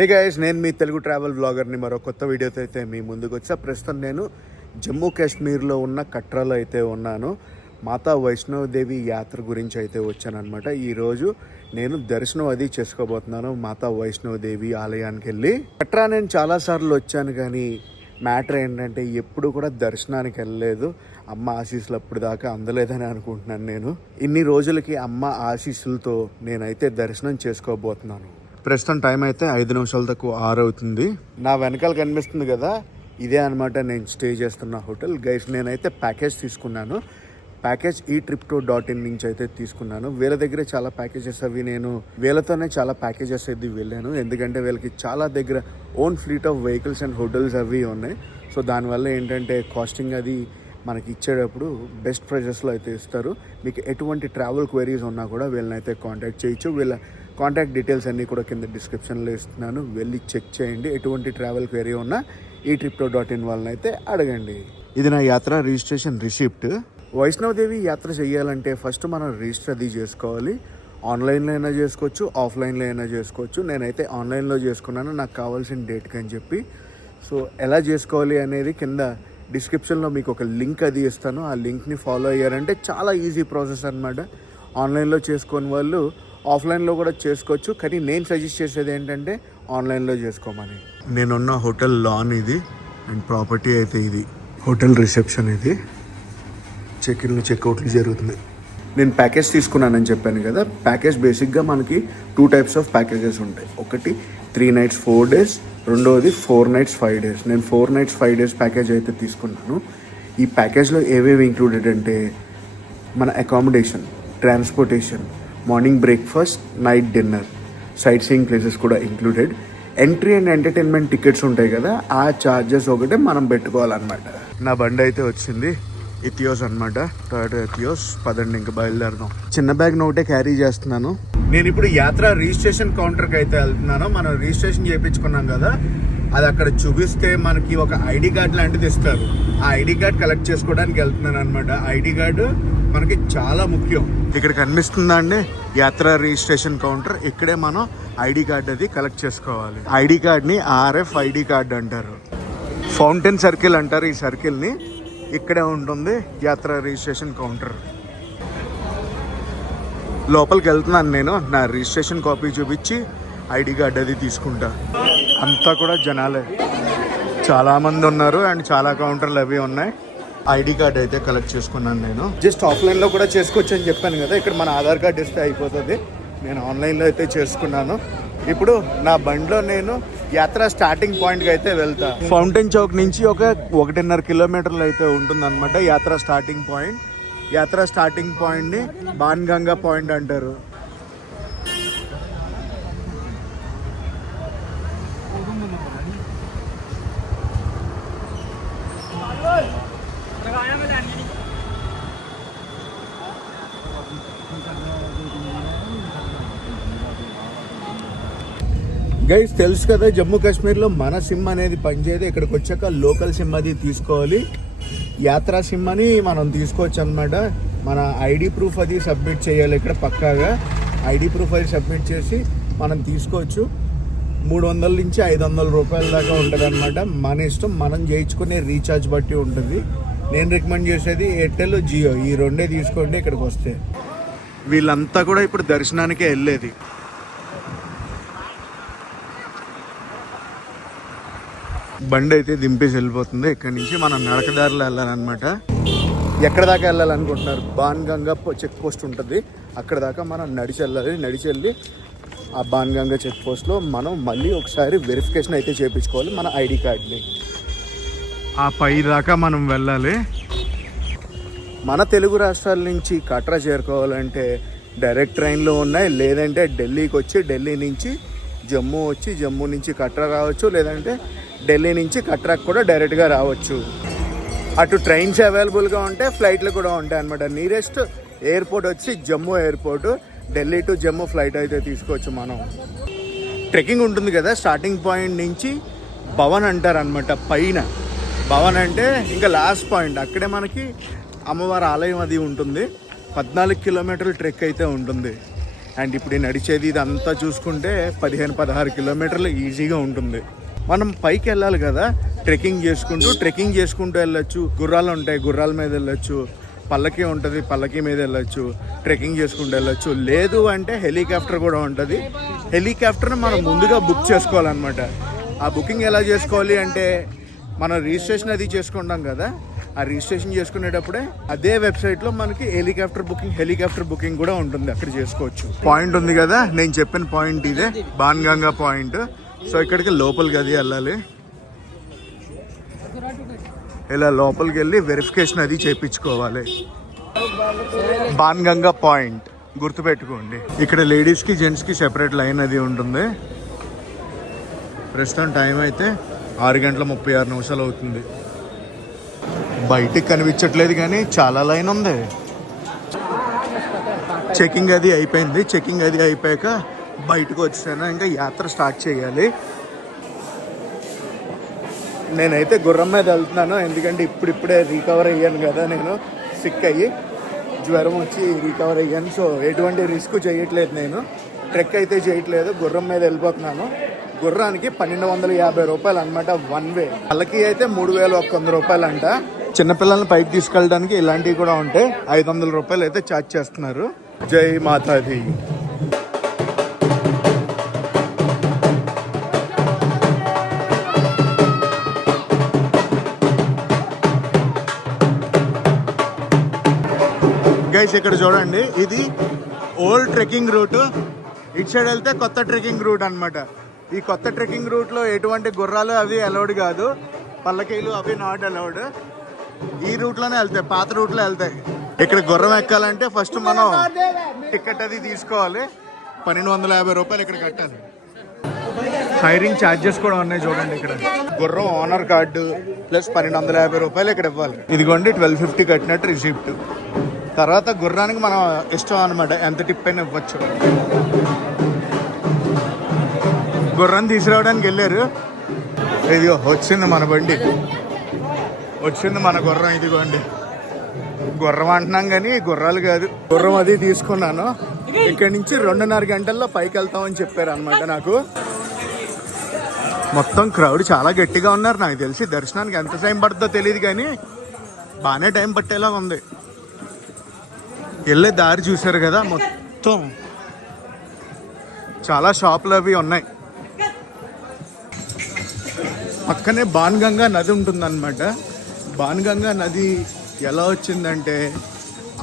Hey guys, నేను మీ Telugu travel బ్లాగర్ని మరో కొత్త వీడియోతో అయితే మీ ముందుకు వచ్చా. ప్రస్తుతం నేను జమ్మూ కాశ్మీర్లో ఉన్న కట్రాలో అయితే ఉన్నాను. మాతా వైష్ణవదేవి యాత్ర గురించి అయితే వచ్చానమాట. ఈరోజు నేను దర్శనం అది చేసుకోబోతున్నాను మాతా వైష్ణవదేవి ఆలయానికి వెళ్ళి. కట్రా నేను చాలాసార్లు వచ్చాను, కానీ మ్యాటర్ ఏంటంటే ఎప్పుడు కూడా దర్శనానికి వెళ్ళలేదు. అమ్మ ఆశీస్సులు అప్పుడు దాకా అందలేదని అనుకుంటున్నాను. నేను ఇన్ని రోజులకి అమ్మ ఆశీస్సులతో నేనైతే దర్శనం చేసుకోబోతున్నాను. ప్రస్తుతం టైం అయితే 5 నిమిషాల తక్కువ 6 అవుతుంది. నా వెనకాల కనిపిస్తుంది కదా, ఇదే అనమాట నేను స్టే చేస్తున్న హోటల్. గైస్, నేనైతే ప్యాకేజ్ తీసుకున్నాను. ప్యాకేజ్ eTripto.in నుంచి అయితే తీసుకున్నాను. వీళ్ళ దగ్గర చాలా ప్యాకేజెస్ అవి నేను వీళ్ళతోనే చాలా ప్యాకేజెస్ అయితే వెళ్ళాను. ఎందుకంటే వీళ్ళకి చాలా దగ్గర own fleet of vehicles and hotels అవి ఉన్నాయి. సో దానివల్ల ఏంటంటే కాస్టింగ్ అది మనకి ఇచ్చేటప్పుడు బెస్ట్ ప్రైజెస్లో అయితే ఇస్తారు. మీకు ఎటువంటి ట్రావెల్ క్వైరీస్ ఉన్నా కూడా వీళ్ళని అయితే కాంటాక్ట్ చేయొచ్చు. వీళ్ళ కాంటాక్ట్ డీటెయిల్స్ అన్నీ కూడా కింద డిస్క్రిప్షన్లో ఇస్తున్నాను, వెళ్ళి చెక్ చేయండి. ఎటువంటి ట్రావెల్ క్వైరీ ఉన్నా eTripto.in వాళ్ళని అయితే అడగండి. ఇది నా యాత్ర రిజిస్ట్రేషన్ రిసిప్ట్. వైష్ణవదేవి యాత్ర చేయాలంటే ఫస్ట్ మనం రిజిస్టర్ అది చేసుకోవాలి. ఆన్లైన్లో అయినా చేసుకోవచ్చు, ఆఫ్లైన్లో అయినా చేసుకోవచ్చు. నేనైతే ఆన్లైన్లో చేసుకున్నాను, నాకు కావాల్సిన డేట్కి అని చెప్పి. సో ఎలా చేసుకోవాలి అనేది కింద డిస్క్రిప్షన్లో మీకు ఒక లింక్ అది ఇస్తాను. ఆ లింక్ని ఫాలో అయ్యారంటే చాలా ఈజీ ప్రాసెస్ అనమాట. ఆన్లైన్లో చేసుకొని వాళ్ళు ఆఫ్లైన్లో కూడా చేసుకోవచ్చు, కానీ నేను సజెస్ట్ చేసేది ఏంటంటే ఆన్లైన్లో చేసుకోమని. నేనున్న హోటల్ లాన్ ఇది అండ్ ప్రాపర్టీ అయితే ఇది. హోటల్ రిసెప్షన్ ఇది. చెక్ఇన్లు చెక్అవుట్లు జరుగుతుంది. నేను ప్యాకేజ్ తీసుకున్నానని చెప్పాను కదా. ప్యాకేజ్ బేసిక్గా మనకి 2 టైప్స్ ఆఫ్ ప్యాకేజెస్ ఉంటాయి. ఒకటి 3 nights 4 days, రెండవది 4 nights 5 days. నేను 4 nights 5 days ప్యాకేజ్ అయితే తీసుకున్నాను. ఈ ప్యాకేజ్లో ఏవేవి ఇంక్లూడెడ్ అంటే మన accommodation, transportation, morning breakfast, night dinner, sight seeing places కూడా included. Entry and entertainment tickets ఉంటాయి కదా, ఆ ఛార్జెస్ ఒకటే మనం పెట్టుకోవాలన్నమాట. నా బండి అయితే వచ్చింది, ఇథియోస్ అనమాట, టొయోటా ఇథియోస్. పదండి ఇంకా బయలుదేరదాం. చిన్న బ్యాగ్ ఒకటే క్యారీ చేస్తున్నాను. నేను ఇప్పుడు యాత్ర రిజిస్ట్రేషన్ కౌంటర్కి అయితే వెళ్తున్నాను. మనం రిజిస్ట్రేషన్ చేయించుకున్నాం కదా, అది అక్కడ చూపిస్తే మనకి ఒక ఐడి కార్డ్ లాంటిది ఇస్తారు. ఆ ఐడి కార్డ్ కలెక్ట్ చేసుకోవడానికి వెళ్తున్నాను అనమాట. ఐడి కార్డు మనకి చాలా ముఖ్యం. ఇక్కడ కనిపిస్తుందా అండి యాత్ర రిజిస్ట్రేషన్ కౌంటర్. ఇక్కడే మనం ఐడి కార్డ్ అది కలెక్ట్ చేసుకోవాలి. ఐడి కార్డ్ని RFID కార్డ్ అంటారు. ఫౌంటైన్ సర్కిల్ అంటారు ఈ సర్కిల్ని. ఇక్కడే ఉంటుంది యాత్ర రిజిస్ట్రేషన్ కౌంటర్. లోపలికి వెళ్తున్నాను నేను. నా రిజిస్ట్రేషన్ కాపీ చూపించి ఐడి కార్డ్ అది తీసుకుంటా. అంతా కూడా జనాలే, చాలామంది ఉన్నారు అండ్ చాలా కౌంటర్లు అవి ఉన్నాయి. ఐడి కార్డ్ అయితే కలెక్ట్ చేసుకున్నాను నేను. జస్ట్ ఆఫ్లైన్లో కూడా చేసుకోవచ్చు అని చెప్పాను కదా. ఇక్కడ మన ఆధార్ కార్డ్ ఇస్తే అయిపోతుంది. నేను ఆన్లైన్లో అయితే చేసుకున్నాను. ఇప్పుడు నా బండిలో నేను యాత్ర స్టార్టింగ్ పాయింట్కి అయితే వెళ్తా. ఫౌంటైన్ చౌక్ నుంచి ఒక 1.5 కిలోమీటర్లు అయితే ఉంటుంది అనమాట యాత్ర స్టార్టింగ్ పాయింట్. యాత్ర స్టార్టింగ్ పాయింట్ని బాన్గంగా పాయింట్ అంటారు. గైస్, తెలుసు కదా జమ్మూ కాశ్మీర్లో మన సిమ్ అనేది పనిచేయదు. ఇక్కడికి వచ్చాక లోకల్ సిమ్ అది తీసుకోవాలి. యాత్రా సిమ్ అని మనం తీసుకోవచ్చు అనమాట. మన ఐడి ప్రూఫ్ అది సబ్మిట్ చేయాలి ఇక్కడ పక్కాగా. ఐడి ప్రూఫ్ అది సబ్మిట్ చేసి మనం తీసుకోవచ్చు. 300 నుంచి 500 రూపాయల దాకా ఉంటుంది అనమాట. మన ఇష్టం, మనం చేయించుకునే రీఛార్జ్ బట్టి ఉంటుంది. నేను రికమెండ్ చేసేది ఎయిర్టెల్, జియో, ఈ రెండే తీసుకోండి ఇక్కడికి వస్తే. వీళ్ళంతా కూడా ఇప్పుడు దర్శనానికే వెళ్ళేది. బండి అయితే దింపేసి వెళ్ళిపోతుంది. ఇక్కడ నుంచి మనం నడకదారిలో వెళ్ళాలన్నమాట. ఎక్కడ దాకా వెళ్ళాలనుకుంటున్నారు? బాన్గంగా చెక్ పోస్ట్ ఉంటుంది, అక్కడ దాకా మనం నడిచి వెళ్ళాలి. నడిచి వెళ్ళి ఆ బాన్గంగా చెక్ పోస్ట్లో మనం మళ్ళీ ఒకసారి వెరిఫికేషన్ అయితే చేయించుకోవాలి మన ఐడి కార్డ్ని. ఆ పై దాకా మనం వెళ్ళాలి. మన తెలుగు రాష్ట్రాల నుంచి కట్రా చేరుకోవాలంటే డైరెక్ట్ ట్రైన్లో ఉన్నాయి, లేదంటే ఢిల్లీకి వచ్చి ఢిల్లీ నుంచి జమ్మూ వచ్చి జమ్మూ నుంచి కట్రా రావచ్చు, లేదంటే ఢిల్లీ నుంచి కట్రాకి కూడా డైరెక్ట్గా రావచ్చు. అటు ట్రైన్స్ అవైలబుల్గా ఉంటాయి, ఫ్లైట్లు కూడా ఉంటాయి అనమాట. నియరెస్ట్ ఎయిర్పోర్ట్ వచ్చి Jammu airport. Delhi to Jammu flight అయితే తీసుకోవచ్చు మనం. ట్రెక్కింగ్ ఉంటుంది కదా, స్టార్టింగ్ పాయింట్ నుంచి భవన్ అంటారు అనమాట. పైన భవన్ అంటే ఇంకా లాస్ట్ పాయింట్. అక్కడే మనకి అమ్మవారి ఆలయం అది ఉంటుంది. 14 కిలోమీటర్ల ట్రెక్ అయితే ఉంటుంది. అండ్ ఇప్పుడు ఈ నడిచేది ఇదంతా చూసుకుంటే 15-16 కిలోమీటర్లు ఈజీగా ఉంటుంది. మనం పైకి వెళ్ళాలి కదా, ట్రెక్కింగ్ చేసుకుంటూ వెళ్ళొచ్చు. గుర్రాలు ఉంటాయి, గుర్రాల మీద వెళ్ళొచ్చు. పల్లకి ఉంటుంది, పల్లకి మీద వెళ్ళొచ్చు. ట్రెక్కింగ్ చేసుకుంటూ వెళ్ళొచ్చు. లేదు అంటే హెలికాప్టర్ కూడా ఉంటుంది. హెలికాప్టర్ని మనం ముందుగా బుక్ చేసుకోవాలన్నమాట. ఆ బుకింగ్ ఎలా చేసుకోవాలి అంటే, మనం రిజిస్ట్రేషన్ అది చేసుకుంటాం కదా, ఆ రిజిస్ట్రేషన్ చేసుకునేటప్పుడే అదే వెబ్సైట్లో మనకి హెలికాప్టర్ బుకింగ్ కూడా ఉంటుంది. అక్కడ చేసుకోవచ్చు. పాయింట్ ఉంది కదా, నేను చెప్పిన పాయింట్ ఇదే, బాన్గంగా పాయింట్. సో ఇక్కడికి లోపలికి అది వెళ్ళాలి. ఇలా లోపలికి వెళ్ళి వెరిఫికేషన్ అది చేయించుకోవాలి. బాన్గంగా పాయింట్ గుర్తుపెట్టుకోండి. ఇక్కడ లేడీస్కి జెంట్స్కి సెపరేట్ లైన్ అది ఉంటుంది. ప్రస్తుతం టైం అయితే 6:36 అవుతుంది. బయటికి కనిపించట్లేదు కానీ చాలా లైన్ ఉంది. చెకింగ్ అది అయిపోయింది. చెకింగ్ అది అయిపోయాక బయటకు వచ్చాను. ఇంకా యాత్ర స్టార్ట్ చేయాలి. నేనైతే గుర్రం మీద వెళ్తున్నాను, ఎందుకంటే ఇప్పుడిప్పుడే రికవర్ అయ్యాను కదా, నేను సిక్ అయ్యి జ్వరం వచ్చి రికవర్ అయ్యాను. సో ఎటువంటి రిస్క్ చేయట్లేదు, నేను ట్రెక్ అయితే చేయట్లేదు, గుర్రం మీద వెళ్ళిపోతున్నాను. గుర్రానికి 1250 రూపాయలు అనమాట వన్ వే. వాళ్ళకి అయితే 3100 రూపాయలు అంట. చిన్నపిల్లల్ని పైకి తీసుకెళ్ళడానికి ఇలాంటివి కూడా ఉంటాయి. 500 రూపాయలు అయితే ఛార్జ్ చేస్తున్నారు. జై మాతాది. గైస్ ఇక్కడ చూడండి, ఇది ఓల్డ్ ట్రెక్కింగ్ రూట్. ఇటు సైడ్ వెళ్తే కొత్త ట్రెక్కింగ్ రూట్ అనమాట. ఈ కొత్త ట్రెక్కింగ్ రూట్లో ఎటువంటి గుర్రాలు అవి అలౌడ్ కాదు, పల్లకీలు అవి నాట్ అలౌడ్. ఈ రూట్లోనే వెళ్తాయి, పాత రూట్లో వెళ్తాయి. ఇక్కడ గుర్రం ఎక్కాలంటే ఫస్ట్ మనం టికెట్ అది తీసుకోవాలి. 1250 రూపాయలు ఇక్కడ కట్టాలి. హైరింగ్ ఛార్జెస్ కూడా ఉన్నాయి చూడండి. ఇక్కడ గుర్రం ఓనర్ కార్డు ప్లస్ 1250 రూపాయలు ఇక్కడ ఇవ్వాలి. ఇదిగోండి 1250 కట్టినట్టు రిసిప్ట్. తర్వాత గుర్రానికి మనం ఇష్టం అనమాట, ఎంత టిప్ అయినా ఇవ్వచ్చు. గుర్రం తీసుకురావడానికి వెళ్ళారు. ఇదిగో వచ్చింది మన బండి, వచ్చింది మన గుర్రం. ఇదిగోండి గుర్రం అంటున్నాం కానీ గుర్రాలు కాదు. గుర్రం అది తీసుకున్నాను. ఇక్కడి నుంచి 2.5 గంటల్లో పైకి వెళ్తామని చెప్పారు అనమాట నాకు. మొత్తం క్రౌడ్ చాలా గట్టిగా ఉన్నారు. నాకు తెలిసి దర్శనానికి ఎంత టైం పడుతుందో తెలియదు కానీ బాగానే టైం పట్టేలా ఉంది. వెళ్ళే దారి చూసారు కదా, మొత్తం చాలా షాపులు అవి ఉన్నాయి. పక్కనే బాన్గంగా నది ఉంటుందన్నమాట. బాన్గంగా నది ఎలా వచ్చిందంటే,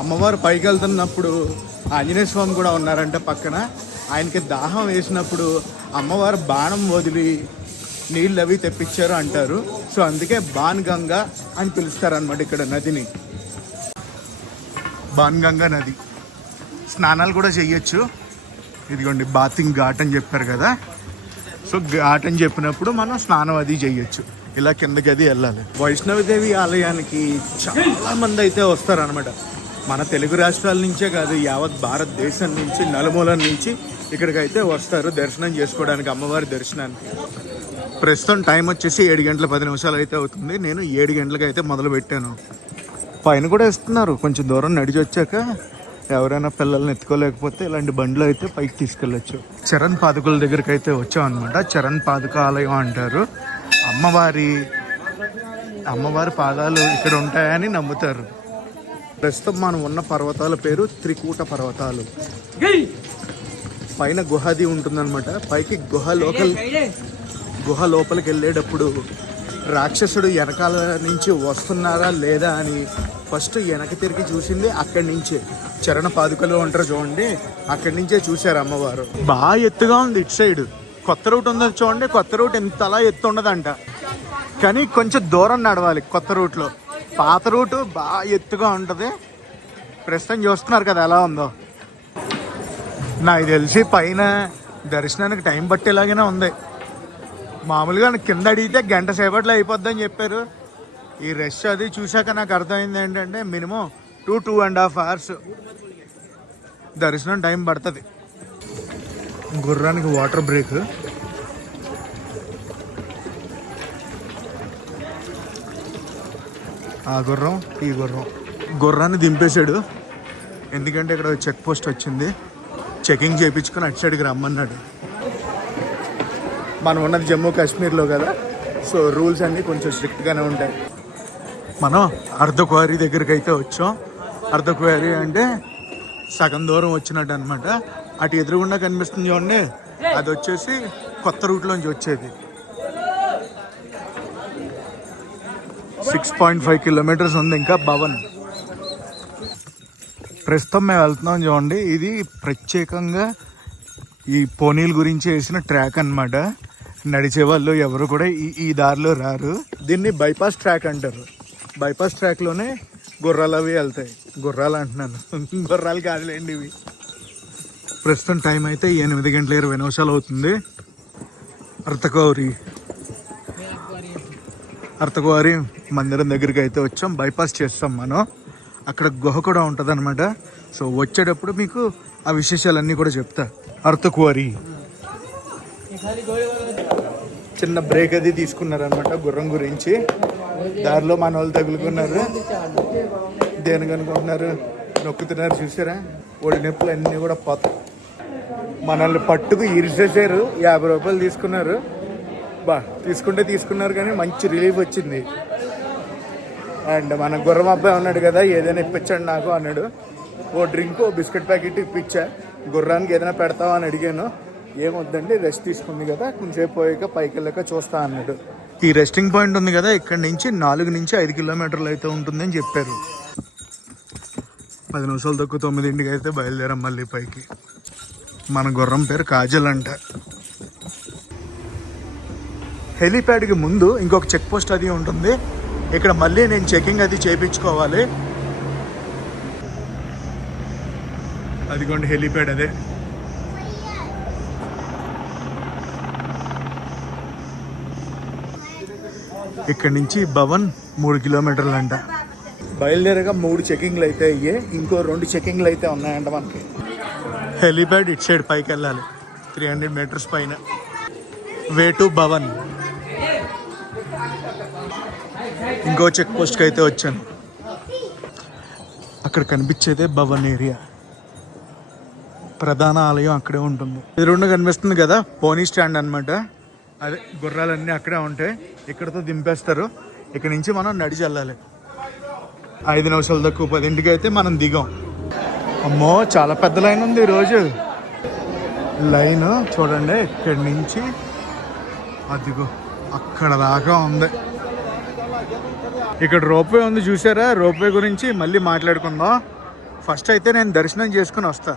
అమ్మవారు పైకి వెళ్తున్నప్పుడు ఆంజనేయ స్వామి కూడా ఉన్నారంట పక్కన. ఆయనకి దాహం వేసినప్పుడు అమ్మవారు బాణం వదిలి నీళ్ళు అవి తెప్పించారు అంటారు. సో అందుకే బాన్గంగా అని పిలుస్తారనమాట ఇక్కడ నదిని. బాన్గంగా నది స్నానాలు కూడా చెయ్యొచ్చు. ఇదిగోండి బాతింగ్ ఘాట్ అని చెప్పారు కదా, సో ఘాట్ అని చెప్పినప్పుడు మనం స్నానం అది చెయ్యొచ్చు. ఇలా కిందకి అది వెళ్ళాలి. వైష్ణవిదేవి ఆలయానికి చాలా మంది అయితే వస్తారనమాట. మన తెలుగు రాష్ట్రాల నుంచే కాదు, యావత్ భారతదేశం నుంచి నలుమూలల నుంచి ఇక్కడికైతే వస్తారు దర్శనం చేసుకోవడానికి, అమ్మవారి దర్శనానికి. ప్రస్తుతం టైం వచ్చేసి 7:10 అయితే అవుతుంది. నేను 7 గంటలకు అయితే మొదలు పెట్టాను. పైన కూడా ఇస్తున్నారు. కొంచెం దూరం నడిచి వచ్చాక ఎవరైనా పిల్లల్ని ఎత్తుకోలేకపోతే ఇలాంటి బండ్లు అయితే పైకి తీసుకెళ్ళచ్చు. చరణ్ పాదుకల దగ్గరికి అయితే వచ్చాం అనమాట. చరణ్ పాదుక ఆలయం అంటారు. అమ్మవారి పాదాలు ఇక్కడ ఉంటాయని నమ్ముతారు. ప్రస్తుతం మనం ఉన్న పర్వతాల పేరు త్రికూట పర్వతాలు. పైన గుహది ఉంటుందన్నమాట. పైకి గుహ లోపలికి వెళ్ళేటప్పుడు రాక్షసుడు వెనకాల నుంచి వస్తున్నారా లేదా అని ఫస్ట్ వెనక తిరిగి చూసింది అక్కడి నుంచే. చరణ పాదుకలు ఉంటారు చూడండి, అక్కడి నుంచే చూశారు అమ్మవారు. బాగా ఎత్తుగా ఉంది ఇటు సైడ్. కొత్త రూట్ ఉందో చూడండి, కొత్త రూట్ ఎంత అలా ఎత్తు ఉండదంట, కానీ కొంచెం దూరం నడవాలి కొత్త రూట్లో. పాత రూటు బాగా ఎత్తుగా ఉంటుంది. ప్రస్తుతం చూస్తున్నారు కదా ఎలా ఉందో. నాకు తెలిసి పైన దర్శనానికి టైం పట్టేలాగానే ఉంది. మామూలుగా కింద అడిగితే గంట సేపట్లో అయిపోద్దని చెప్పారు. ఈ రష్ అది చూశాక నాకు అర్థమైంది ఏంటంటే మినిమం 2.5 hours దర్శనం టైం పడుతుంది. గుర్రానికి వాటర్ బ్రేక్. ఆ గుర్రం ఈ గుర్రాన్ని దింపేశాడు, ఎందుకంటే ఇక్కడ చెక్ పోస్ట్ వచ్చింది. చెకింగ్ చేయించుకొని అటు సైడ్కి రమ్మన్నాడు. మనం ఉన్నది జమ్మూ కాశ్మీర్లో కదా, సో రూల్స్ అన్నీ కొంచెం స్ట్రిక్ట్గానే ఉంటాయి. మనం అర్ధకువారీ దగ్గరికి అయితే వచ్చాం. అర్ధకువారీ అంటే సగం దూరం వచ్చినట్టు అనమాట. అటు ఎదురుగుండా కనిపిస్తుంది చూడండి, అది వచ్చేసి కొత్త రూట్లోంచి వచ్చేది. 6.5 కిలోమీటర్స్ ఉంది ఇంకా భవన్. ప్రస్తుతం మేము వెళ్తున్నాం చూడండి, ఇది ప్రత్యేకంగా ఈ పోనీల గురించి వేసిన ట్రాక్ అన్నమాట. నడిచే వాళ్ళు ఎవరు కూడా ఈ దారిలో రారు. దీన్ని బైపాస్ ట్రాక్ అంటారు. బైపాస్ ట్రాక్లోనే గుర్రాలు అవి వెళ్తాయి. గుర్రాలు అంటున్నాను, గుర్రాలు కాదులేండి ఇవి. ప్రస్తుతం టైం అయితే 8:20 అవుతుంది. అర్ధకువారీ మందిరం దగ్గరికి అయితే వచ్చాం. బైపాస్ చేస్తాం మనం. అక్కడ గుహ కూడా ఉంటుంది అనమాట. సో వచ్చేటప్పుడు మీకు ఆ విశేషాలన్నీ కూడా చెప్తా. అర్ధకువారీ చిన్న బ్రేక్ అది తీసుకున్నారనమాట గుర్రం గురించి. దారిలో మన వాళ్ళు తగులుకున్నారు. దేనికి అనుకుంటున్నారు, నొక్కుతున్నారు చూసారా, ఒడి నొప్పులు అన్నీ కూడా పోతాయి. మనల్ని పట్టుకు ఇరిసేసారు. 50 రూపాయలు తీసుకున్నారు. తీసుకున్నారు కానీ మంచి రిలీఫ్ వచ్చింది. అండ్ మన గుర్రం అబ్బాయి ఉన్నాడు కదా, ఏదైనా ఇప్పించండి నాకు అన్నాడు. ఓ డ్రింక్, ఓ బిస్కెట్ ప్యాకెట్ ఇప్పించా. గుర్రానికి ఏదైనా పెడతావా అని అడిగాను. ఏమొద్దండి, రెస్ట్ తీసుకుంది కదా, కొంచెంసేపు పోయాక పైకి వెళ్ళాక చూస్తా అన్నాడు. ఈ రెస్టింగ్ పాయింట్ ఉంది కదా, ఇక్కడ నుంచి 4 నుంచి 5 కిలోమీటర్లు అయితే ఉంటుందని చెప్పారు. 10 నిమిషాలు తక్కువ 9ంటికి అయితే బయలుదేరాం మళ్ళీ పైకి. మన గుర్రం పేరు కాజల్ అంట. హెలీప్యాడ్కి ముందు ఇంకొక చెక్ పోస్ట్ అది ఉంటుంది. ఇక్కడ మళ్ళీ నేను చెకింగ్ అది చేయించుకోవాలి. అదిగోండి హెలీప్యాడ్ అదే. ఇక్కడ నుంచి భవన్ 3 కిలోమీటర్లు అంట. బయలుదేరగా 3 చెకింగ్లు అయితే అయ్యాయి. ఇంకో 2 చెకింగ్లు అయితే ఉన్నాయంట మనకి. హెలీప్యాడ్ ఇటు సైడ్ పైకి వెళ్ళాలి, 300 మీటర్స్ పైన. Way to Bhavan. ఇంకో చెక్ పోస్ట్కి అయితే వచ్చాను. అక్కడ కనిపించేదే భవన్ ఏరియా. ప్రధాన ఆలయం అక్కడే ఉంటుంది. ఎదురుండా కనిపిస్తుంది కదా, పోనీ స్టాండ్ అనమాట. అదే గుర్రాలన్నీ అక్కడే ఉంటాయి. ఇక్కడతో దింపేస్తారు. ఇక్కడ నుంచి మనం నడిచి వెళ్ళాలి. 5 నిమిషాలు తక్కువ 10ంటికి అయితే మనం దిగాం. అమ్మో చాలా పెద్ద లైన్ ఉంది ఈరోజు. లైన్ చూడండి, ఇక్కడి నుంచి అదిగో అక్కడ దాకా ఉంది. ఇక్కడ రోప్వే ఉంది చూసారా. రోప్వే గురించి మళ్ళీ మాట్లాడుకుందాం. ఫస్ట్ అయితే నేను దర్శనం చేసుకుని వస్తా.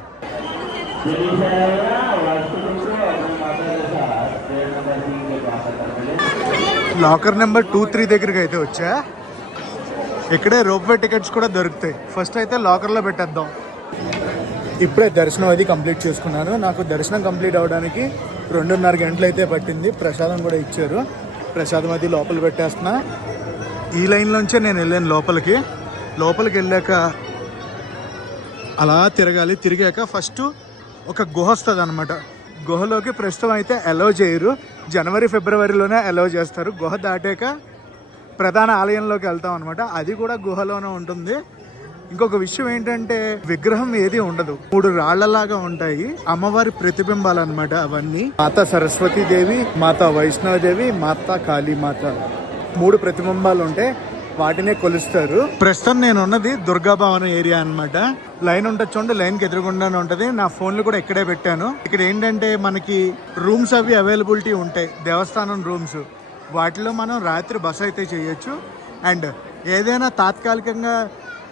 లాకర్ నెంబర్ 2-3 దగ్గరికి అయితే వచ్చా. ఇక్కడే రోప్వే టికెట్స్ కూడా దొరుకుతాయి. ఫస్ట్ అయితే లాకర్లో పెట్టేద్దాం. ఇప్పుడే దర్శనం అది కంప్లీట్ చేసుకున్నాను. నాకు దర్శనం కంప్లీట్ అవ్వడానికి 2.5 గంటలు అయితే పట్టింది. ప్రసాదం కూడా ఇచ్చారు. ప్రసాదం అది లోపల పెట్టేస్తున్నా. ఈ లైన్లోంచే నేను వెళ్ళాను లోపలికి వెళ్ళాక అలా తిరగాలి. తిరిగాక ఫస్ట్ ఒక గుహ వస్తుంది అనమాట. గుహలోకి ప్రస్తుతం అయితే అలౌ చేయరు. జనవరి ఫిబ్రవరిలోనే అలౌ చేస్తారు. గుహ దాటాక ప్రధాన ఆలయంలోకి వెళ్తాం అనమాట. అది కూడా గుహలోనే ఉంటుంది. ఇంకొక విషయం ఏంటంటే విగ్రహం ఏది ఉండదు. 3 రాళ్లలాగా ఉంటాయి. అమ్మవారి ప్రతిబింబాలు అనమాట అవన్నీ. మాతా సరస్వతీదేవి, మాతా వైష్ణవదేవి, మాతా కాళీమాత 3 ప్రతిబింబాలు ఉంటాయి. వాటినే కొలుస్తారు. ప్రస్తుతం నేను ఉన్నది దుర్గా భవన్ ఏరియా అనమాట. లైన్ ఉంటుంది చూడండి, లైన్కి ఎదురుగుండానే ఉంటుంది. నా ఫోన్లు కూడా ఇక్కడే పెట్టాను. ఇక్కడ ఏంటంటే మనకి రూమ్స్ అవి అవైలబిలిటీ ఉంటాయి. దేవస్థానం రూమ్స్, వాటిలో మనం రాత్రి బస అయితే చేయొచ్చు. అండ్ ఏదైనా తాత్కాలికంగా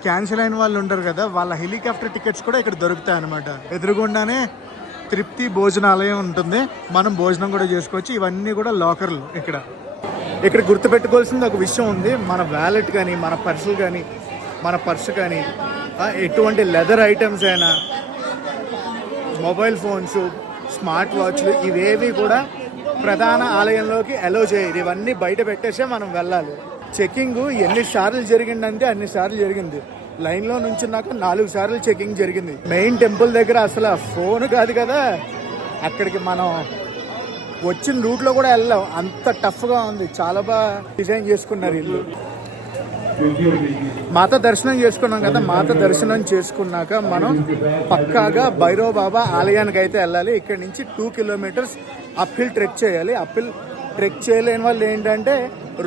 క్యాన్సిల్ అయిన వాళ్ళు ఉంటారు కదా, వాళ్ళ హెలికాప్టర్ టికెట్స్ కూడా ఇక్కడ దొరుకుతాయి అనమాట. ఎదురుగుండానే తృప్తి భోజనాలయం ఉంటుంది. మనం భోజనం కూడా చేసుకోవచ్చు. ఇవన్నీ కూడా లాకర్లు. ఇక్కడ గుర్తుపెట్టుకోవాల్సింది ఒక విషయం ఉంది. మన వ్యాలెట్ కానీ, మన పర్సులు కానీ, మన పర్సు కానీ, ఎటువంటి లెదర్ ఐటమ్స్ అయినా, మొబైల్ ఫోన్స్, స్మార్ట్ వాచ్లు ఇవేవి కూడా ప్రధాన ఆలయంలోకి అలౌ చేయరు. ఇవన్నీ బయట పెట్టేసే మనం వెళ్ళాలి. చెకింగ్ ఎన్నిసార్లు జరిగిందంటే అన్నిసార్లు జరిగింది. లైన్లో నుంచి నాకు 4 సార్లు చెకింగ్ జరిగింది. మెయిన్ టెంపుల్ దగ్గర అసలు ఫోన్ కాదు కదా, అక్కడికి మనం వచ్చిన రూట్లో కూడా వెళ్ళాం. అంత టఫ్గా ఉంది. చాలా బాగా డిజైన్ చేసుకున్నారు ఇల్లు. మాత దర్శనం చేసుకున్నాం కదా, మాత దర్శనం చేసుకున్నాక మనం పక్కాగా భైరవ బాబా ఆలయానికి అయితే వెళ్ళాలి. ఇక్కడ నుంచి 2 కిలోమీటర్స్ అప్హిల్ ట్రెక్ చేయాలి. అప్హిల్ ట్రెక్ చేయలేని వాళ్ళు ఏంటంటే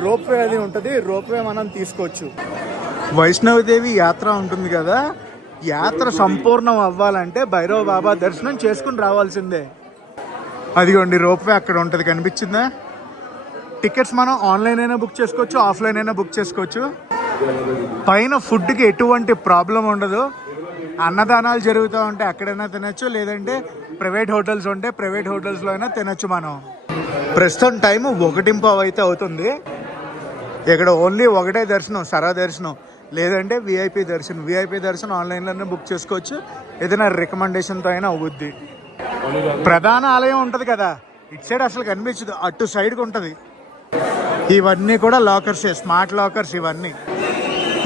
రోప్వే అది ఉంటుంది, రోప్వే మనం తీసుకోవచ్చు. వైష్ణవదేవి యాత్ర ఉంటుంది కదా, యాత్ర సంపూర్ణం అవ్వాలంటే భైరవ బాబా దర్శనం చేసుకుని రావాల్సిందే. అదిగోండి రోప్వే అక్కడ ఉంటుంది, కనిపించిందా? టికెట్స్ మనం ఆన్లైన్ అయినా బుక్ చేసుకోవచ్చు, ఆఫ్లైన్ అయినా బుక్ చేసుకోవచ్చు. పైన ఫుడ్కి ఎటువంటి ప్రాబ్లం ఉండదు. అన్నదానాలు జరుగుతూ ఉంటే అక్కడైనా తినచ్చు, లేదంటే ప్రైవేట్ హోటల్స్ ఉంటే ప్రైవేట్ హోటల్స్లో అయినా తినచ్చు. మనం ప్రస్తుతం టైం 1:15 అయితే అవుతుంది. ఇక్కడ ఓన్లీ ఒకటే దర్శనం, సరా దర్శనం, లేదంటే విఐపి దర్శనం. విఐపి దర్శనం ఆన్లైన్లోనే బుక్ చేసుకోవచ్చు, ఏదైనా రికమెండేషన్తో అయినా అవుద్ది. ప్రధాన ఆలయం ఉంటుంది కదా, ఇటు సైడ్ అసలు కనిపించదు, అటు సైడ్కి ఉంటుంది. ఇవన్నీ కూడా లాకర్సే, స్మార్ట్ లాకర్స్ ఇవన్నీ.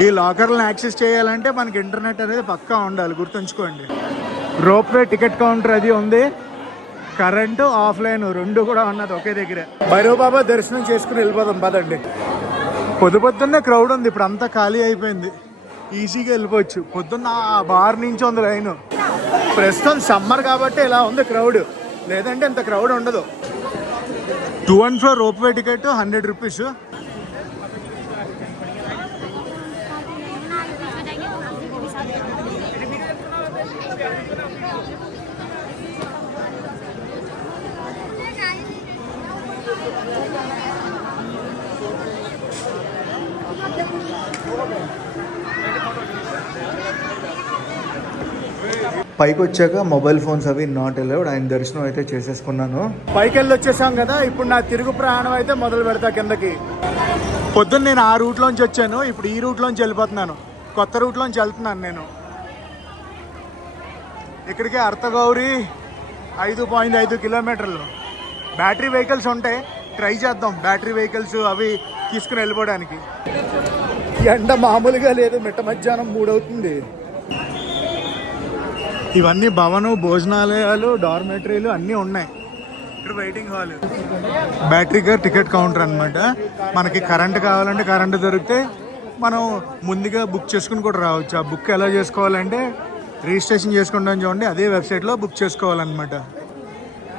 ఈ లాకర్లను యాక్సెస్ చేయాలంటే మనకి ఇంటర్నెట్ అనేది పక్కా ఉండాలి, గుర్తుంచుకోండి. రోప్వే టికెట్ కౌంటర్ అది ఉంది, కరెంటు ఆఫ్లైన్ రెండు కూడా ఉన్నది ఒకే దగ్గర. భైరవ బాబా దర్శనం చేసుకుని వెళ్ళిపోదాం పదండి. పొద్దున్నే క్రౌడ్ ఉంది, ఇప్పుడు అంతా ఖాళీ అయిపోయింది, ఈజీగా వెళ్ళిపోవచ్చు. పొద్దున్న ఆ బార్ నుంచి ఉంది లైన్. ప్రస్తుతం సమ్మర్ కాబట్టి ఇలా ఉంది క్రౌడ్, లేదంటే ఇంత క్రౌడ్ ఉండదు. 2 and 4 రోప్వే టికెట్ 100 రూపీస్. పైకి వచ్చాక మొబైల్ ఫోన్స్ అవి నాట్ అలౌడ్. ఆయన దర్శనం అయితే చేసేసుకున్నాను. పైకి వెళ్ళి వచ్చేసాం కదా, ఇప్పుడు నా తిరుగు ప్రయాణం అయితే మొదలు పెడతా కిందకి. పొద్దున్న నేను ఆ రూట్లోంచి వచ్చాను, ఇప్పుడు ఈ రూట్లోంచి వెళ్ళిపోతున్నాను. కొత్త రూట్లోంచి వెళ్తున్నాను నేను. ఇక్కడికి అర్తగౌరి 5.5 కిలోమీటర్లు. బ్యాటరీ వెహికల్స్ ఉంటాయి, ట్రై చేద్దాం బ్యాటరీ వెహికల్స్ అవి తీసుకుని వెళ్ళిపోవడానికి. ఎండ మామూలుగా లేదు, మిట్ట మధ్యాహ్నం 3 అవుతుంది. ఇవన్నీ భవనం, భోజనాలయాలు, డార్మెటరీలు అన్నీ ఉన్నాయి. ఇక్కడ వెయిటింగ్ హాల్, బ్యాటరీగా టికెట్ కౌంటర్ అనమాట. మనకి కరెంట్ కావాలంటే కరెంటు దొరికితే మనం ముందుగా బుక్ చేసుకుని కూడా రావచ్చు. ఆ బుక్ ఎలా చేసుకోవాలంటే రిజిస్ట్రేషన్ చేసుకుంటాం చూడండి, అదే వెబ్సైట్లో బుక్ చేసుకోవాలన్నమాట.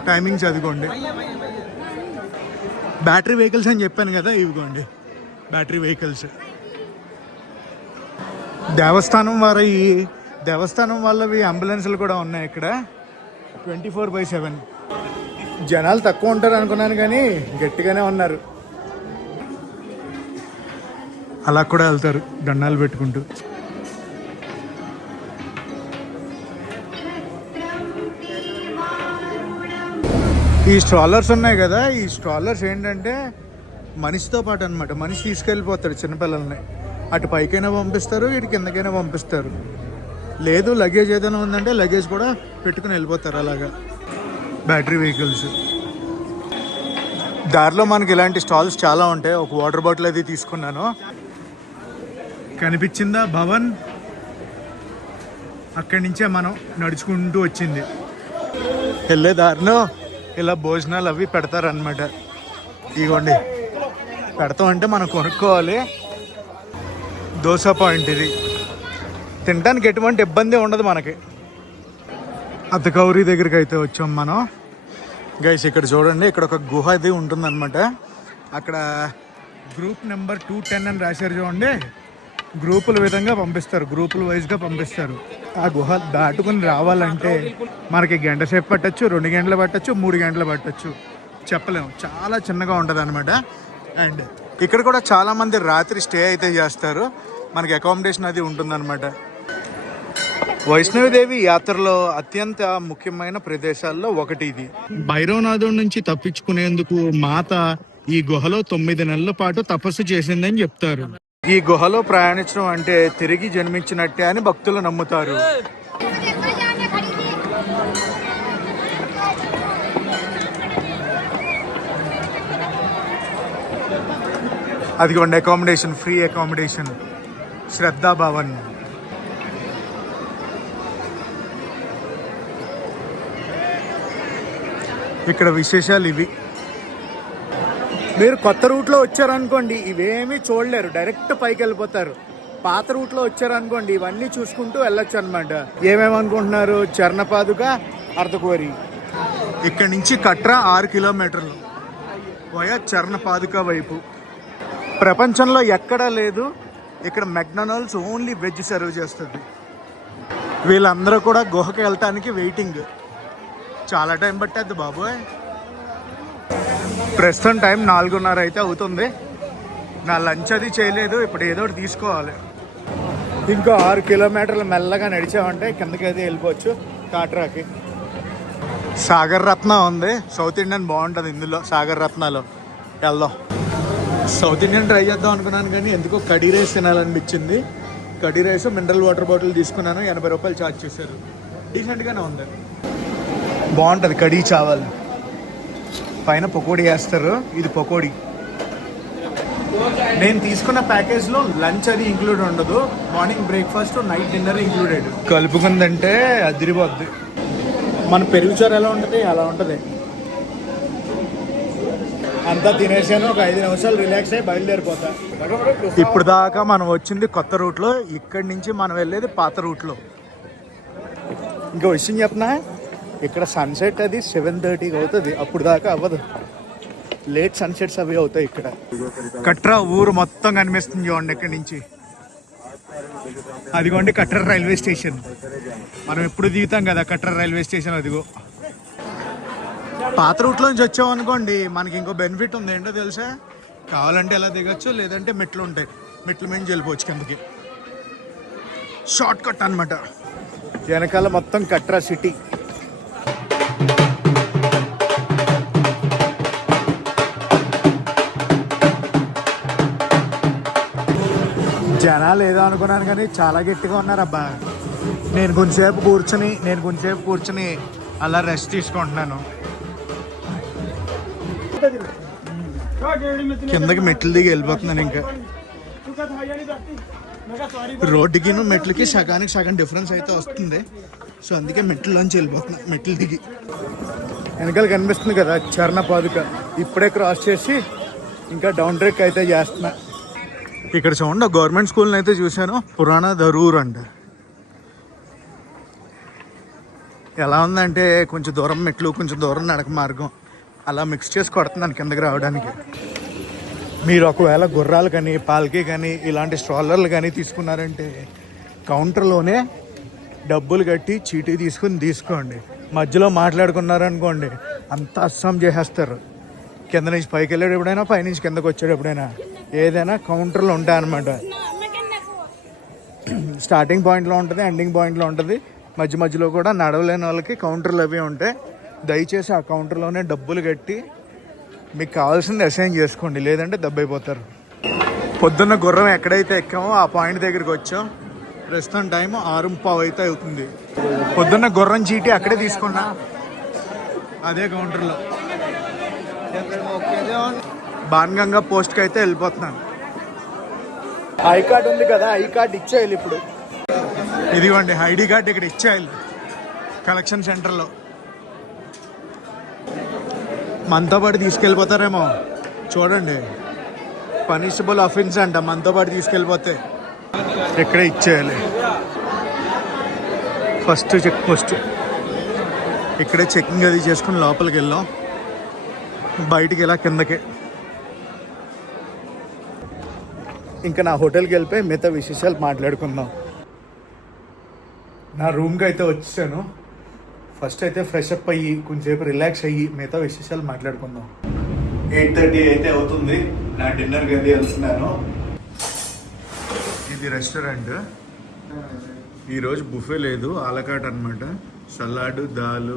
టైమింగ్స్ అదిగోండి. బ్యాటరీ వెహికల్స్ అని చెప్పాను కదా, ఇవిగోండి బ్యాటరీ వెహికల్స్. దేవస్థానం వాళ్ళవి అంబులెన్స్లు కూడా ఉన్నాయి ఇక్కడ 24/7. జనాలు తక్కువ ఉంటారు అనుకున్నాను కానీ గట్టిగానే ఉన్నారు. అలా కూడా వెళ్తారు దండాలు పెట్టుకుంటూ. ఈ స్ట్రాలర్స్ ఉన్నాయి కదా, ఈ స్ట్రాలర్స్ ఏంటంటే మనిషితో పాటు అనమాట. మనిషి తీసుకెళ్ళిపోతాడు చిన్నపిల్లల్ని, అటు పైకైనా పంపిస్తారు, ఇటు కిందకైనా పంపిస్తారు. లేదు లగేజ్ ఏదైనా ఉందంటే లగేజ్ కూడా పెట్టుకుని వెళ్ళిపోతారు. అలాగా బ్యాటరీ వెహికల్స్. దారిలో మనకి ఇలాంటి స్టాల్స్ చాలా ఉంటాయి. ఒక వాటర్ బాటిల్ అది తీసుకున్నాను. కనిపించిందా భవన్? అక్కడి నుంచే మనం నడుచుకుంటూ వచ్చింది. వెళ్ళే దారిలో ఇలా భోజనాలు అవి పెడతారనమాట. ఇదిగోండి పెడతామంటే మనం కొనుక్కోవాలి. దోశ పాయింట్ ఇది, తినడానికి ఎటువంటి ఇబ్బంది ఉండదు మనకి. అర్తగౌరి దగ్గరికి అయితే వచ్చాం మనం. గైస్ ఇక్కడ చూడండి, ఇక్కడ ఒక గుహ అది ఉంటుందన్నమాట. అక్కడ గ్రూప్ నెంబర్ 210 అని రాశారు చూడండి. గ్రూపుల విధంగా పంపిస్తారు, గ్రూపుల వైజ్గా పంపిస్తారు. ఆ గుహ దాటుకుని రావాలంటే మనకి గంట సేపు పట్టచ్చు, 2 గంటలు పట్టచ్చు, 3 గంటలు పట్టచ్చు, చెప్పలేము. చాలా చిన్నగా ఉంటుంది అనమాట. అండ్ ఇక్కడ కూడా చాలామంది రాత్రి స్టే అయితే చేస్తారు. మనకి అకామిడేషన్ అది ఉంటుందన్నమాట. వైష్ణవదేవి యాత్రలో అత్యంత ముఖ్యమైన ప్రదేశాల్లో ఒకటి ఇది. భైరవనాథుడి నుంచి తప్పించుకునేందుకు మాత ఈ గుహలో 9 నెలల పాటు తపస్సు చేసిందని చెప్తారు. ఈ గుహలో ప్రయాణించడం అంటే తిరిగి జన్మించినట్టే అని భక్తులు నమ్ముతారు. అదిగోండి అకామిడేషన్, ఫ్రీ అకామిడేషన్, శ్రద్ధా భవన్. ఇక్కడ విశేషాలు ఇవి. మీరు కొత్త రూట్లో వచ్చారనుకోండి ఇవేమీ చూడలేరు, డైరెక్ట్ పైకి వెళ్ళిపోతారు. పాత రూట్లో వచ్చారనుకోండి ఇవన్నీ చూసుకుంటూ వెళ్ళొచ్చు అనమాట. ఏమేమనుకుంటున్నారు? చర్ణపాదుక, అర్ధకోరి. ఇక్కడి నుంచి కట్రా 6 కిలోమీటర్లు వయా చర్ణపాదుక వైపు. ప్రపంచంలో ఎక్కడా లేదు ఇక్కడ మెక్డొనాల్డ్స్ ఓన్లీ వెజ్ సర్వ్ చేస్తుంది. వీళ్ళందరూ కూడా గుహకి వెళ్ళటానికి వెయిటింగ్. చాలా టైం పట్టేద్ది బాబోయ్. ప్రస్తుతం టైం 4:30 అయితే అవుతుంది. నా లంచ్ అది చేయలేదు, ఇప్పుడు ఏదో ఒకటి తీసుకోవాలి. ఇంకో 6 కిలోమీటర్లు మెల్లగా నడిచామంటే కిందకి అయితే వెళ్ళిపోవచ్చు కాట్రాకి. సాగర్ రత్న ఉంది, సౌత్ ఇండియన్ బాగుంటుంది ఇందులో. సాగర్ రత్నాలో వెళ్దాం. సౌత్ ఇండియన్ ట్రై చేద్దాం అనుకున్నాను కానీ ఎందుకో కడీ రైస్ తినాలనిపించింది. Kadhi rice mineral water bottle తీసుకున్నాను, 80 రూపాయలు ఛార్జ్ చేశారు. డీసెంట్గానే ఉంది, బాగుంటుంది. కడీ చావల్ పైన పకోడీ వేస్తారు, ఇది పకోడీ. నేను తీసుకున్న ప్యాకేజ్లో లంచ్ అది ఇంక్లూడ్ ఉండదు, morning breakfast night dinner included. కలుపుకుందంటే అదిరిపోద్ది. మన పెరుగుచారు ఎలా ఉంటుంది అలా ఉంటుంది. అంతా తినేసాను, ఒక 5 నిమిషాలు రిలాక్స్ అయ్యి బయలుదేరిపోతా. ఇప్పుడు దాకా మనం వచ్చింది కొత్త రూట్లో, ఇక్కడి నుంచి మనం వెళ్ళేది పాత రూట్లో. ఇంకో విషయం చెప్పనా, ఇక్కడ సన్సెట్ అది 7:30కి అవుతుంది, అప్పుడు దాకా అవ్వదు. లేట్ సన్సెట్స్ అవి అవుతాయి ఇక్కడ. కట్రా ఊరు మొత్తం కనిపిస్తుంది చూడండి ఇక్కడి నుంచి. అదిగోండి కట్రా రైల్వే స్టేషన్. మనం ఎప్పుడు దిగుతాం కదా కట్రా రైల్వే స్టేషన్, అదిగో. పాత రూట్లో నుంచి వచ్చాం అనుకోండి మనకి ఇంకో బెనిఫిట్ ఉంది. ఏంటో తెలుసా? కావాలంటే ఎలా దిగచ్చు, లేదంటే మెట్లు ఉంటాయి, మెట్ల మీద వెళ్ళిపోవచ్చు కిందకి. షార్ట్ కట్ అనమాట. వెనకాల మొత్తం కట్రా సిటీ. జనాలు ఏదో అనుకున్నాను కానీ చాలా గట్టిగా ఉన్నారబ్బా. నేను కొంచెంసేపు కూర్చుని అలా రెస్ట్ తీసుకుంటున్నాను. కిందకి మెట్లు దిగి వెళ్ళిపోతున్నాను. ఇంకా రోడ్డుకి మెట్లకి సగానికి సగం డిఫరెన్స్ అయితే వస్తుంది. సో అందుకే మెట్లలోంచి వెళ్ళిపోతున్నా, మెట్లు దిగి. వెనకాల కనిపిస్తుంది కదా చర్ణపాదుక, ఇప్పుడే క్రాస్ చేసి ఇంకా డౌన్ ట్రెక్ అయితే చేస్తున్నా. ఇక్కడ చూడండి గవర్నమెంట్ స్కూల్ని అయితే చూశాను, పురాణ ధరూర్ అంట. ఎలా ఉందంటే కొంచెం దూరం మెట్లు, కొంచెం దూరం నడక మార్గం, అలా మిక్స్ చేసి కొడుతున్నాను కిందకి రావడానికి. మీరు ఒకవేళ గుర్రాలు కానీ పాలకి కానీ ఇలాంటి స్ట్రాలర్లు కానీ తీసుకున్నారంటే కౌంటర్లోనే డబ్బులు కట్టి చీటీ తీసుకోండి. మధ్యలో మాట్లాడుకున్నారనుకోండి అంతా అస్సాం చేసేస్తారు. కింద నుంచి పైకి వెళ్ళేటప్పుడైనా, పైనుంచి కిందకి వచ్చేటప్పుడైనా ఏదైనా కౌంటర్లు ఉంటాయి అన్నమాట. స్టార్టింగ్ పాయింట్లో ఉంటుంది, ఎండింగ్ పాయింట్లో ఉంటుంది. మధ్యలో కూడా నడవలేని వాళ్ళకి కౌంటర్లు అవి ఉంటాయి. దయచేసి ఆ కౌంటర్లోనే డబ్బులు కట్టి మీకు కావాల్సింది అసైన్ చేసుకోండి, లేదంటే దెబ్బైపోతారు. పొద్దున్న గుర్రం ఎక్కడైతే ఎక్కామో ఆ పాయింట్ దగ్గరికి వచ్చాం. ప్రస్తుతం టైం 6:15 అయితే అవుతుంది. పొద్దున్న గుర్రం చీటీ అక్కడే తీసుకున్నా, అదే కౌంటర్లో. బాన్గంగా పోస్ట్కి అయితే వెళ్ళిపోతున్నాను. ఐ కార్డ్ ఉంది కదా, ఐ కార్డ్ ఇచ్చేయాలి ఇప్పుడు. ఇదిగోండి ఐడి కార్డ్ ఇక్కడ ఇచ్చేయాలి కలెక్షన్ సెంటర్లో. మనతో పాటు తీసుకెళ్ళిపోతారేమో చూడండి, పనిషబుల్ అఫెన్స్ అంట. మనతో పాటు తీసుకెళ్ళిపోతే ఇక్కడే ఇచ్చేయాలి. ఫస్ట్ చెక్ పోస్ట్ ఇక్కడే చెకింగ్ అది చేసుకుని లోపలికి వెళ్ళాం. బయటికి ఇలా కిందకే. ఇంకా నా హోటల్కి వెళ్ళిపోయి మిగతా విశేషాలు మాట్లాడుకుందాం. నా రూమ్కి అయితే వచ్చేసాను. ఫస్ట్ అయితే ఫ్రెష్ అప్ అయ్యి కొంచెంసేపు రిలాక్స్ అయ్యి మిగతా విశేషాలు మాట్లాడుకుందాం. 8:30 అయితే అవుతుంది. నా డిన్నర్కి అయితే వెళ్తున్నాను. ఇది రెస్టారెంట్. ఈరోజు బుఫే లేదు, ఆలకాట్ అనమాట. Salad, dal,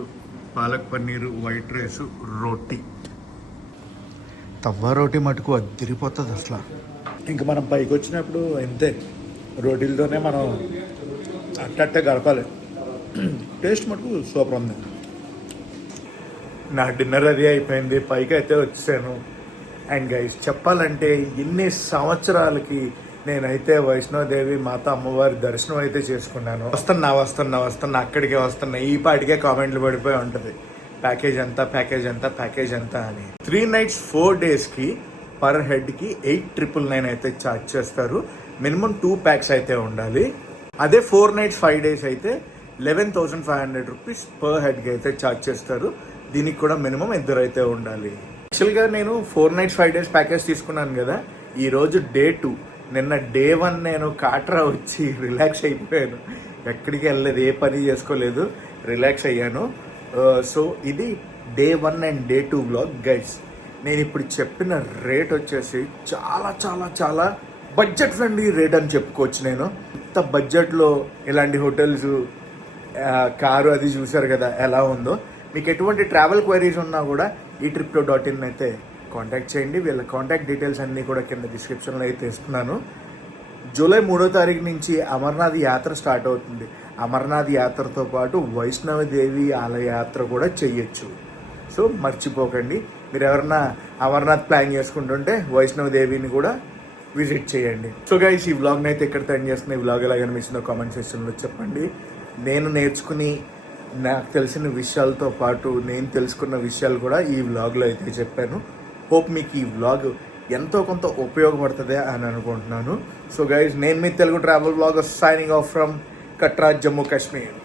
palak paneer, white rice, roti. Tawa roti మటుకు అదిరిపోతుంది అసలు. ఇంక మనం పైకి వచ్చినప్పుడు అంతే, రోటీలతోనే మనం అట్ట గడపాలి. టేస్ట్ మటుకు సూపర్ ఉంది. నా డిన్నర్ అది అయిపోయింది, పైకి అయితే వచ్చాను. అండ్ గైస్ చెప్పాలంటే ఇన్ని సంవత్సరాలకి నేనైతే వైష్ణోదేవి మాత అమ్మవారి దర్శనం అయితే చేసుకున్నాను. వస్తున్నా అక్కడికే వస్తున్నా. ఈ పాటికే కామెంట్లు పడిపోయి ఉంటుంది, ప్యాకేజ్ ఎంత అని. 3 nights 4 daysకి పర్ హెడ్కి 8,999 అయితే ఛార్జ్ చేస్తారు. మినిమం 2 ప్యాక్స్ అయితే ఉండాలి. అదే 4 nights 5 days అయితే 11,500 రూపీస్ పర్ హెడ్కి అయితే ఛార్జ్ చేస్తారు. దీనికి కూడా మినిమం 2 అయితే ఉండాలి. యాక్చువల్గా నేను 4 nights 5 days ప్యాకేజ్ తీసుకున్నాను కదా, ఈరోజు డే 2. నిన్న డే 1 నేను కాట్రా వచ్చి రిలాక్స్ అయిపోయాను. ఎక్కడికి వెళ్ళలేదు, ఏ పని చేసుకోలేదు, రిలాక్స్ అయ్యాను. సో ఇది day 1 and day 2 vlog guys. నేను ఇప్పుడు చెప్పిన రేట్ వచ్చేసి చాలా చాలా చాలా బడ్జెట్ ఫ్రెండ్లీ రేట్ అని చెప్పుకోవచ్చు. నేను ఇంత బడ్జెట్లో ఇలాంటి హోటల్స్, కారు అది చూసారు కదా ఎలా ఉందో. మీకు ఎటువంటి ట్రావెల్ క్వైరీస్ ఉన్నా కూడా eTripto.in అయితే కాంటాక్ట్ చేయండి. వీళ్ళ కాంటాక్ట్ డీటెయిల్స్ అన్నీ కూడా కింద డిస్క్రిప్షన్లో అయితే ఇస్తున్నాను. జూలై 3వ తారీఖు నుంచి అమర్నాథ్ యాత్ర స్టార్ట్ అవుతుంది. అమర్నాథ్ యాత్రతో పాటు వైష్ణవదేవి ఆలయ యాత్ర కూడా చెయ్యొచ్చు. సో మర్చిపోకండి. మీరు ఎవరన్నా అమర్నాథ్ ప్లాన్ చేసుకుంటుంటే వైష్ణవదేవిని కూడా విజిట్ చేయండి. సో గైస్, ఈ వ్లాగ్ని అయితే ఎక్కడ ఎండ్ చేస్తున్నా. ఈ వ్లాగ్ ఎలా కనిపిస్తుందో కామెంట్ సెక్షన్లో చెప్పండి. నేను నేర్చుకుని నాకు తెలిసిన విషయాలతో పాటు నేను తెలుసుకున్న విషయాలు కూడా ఈ వ్లాగ్లో అయితే చెప్పాను. హోప్ మీకు ఈ వ్లాగ్ ఎంతో కొంత ఉపయోగపడుతుంది అని అనుకుంటున్నాను. సో గైస్, నేను మీ Telugu travel vlogger signing off from Katra, Jammu Kashmir.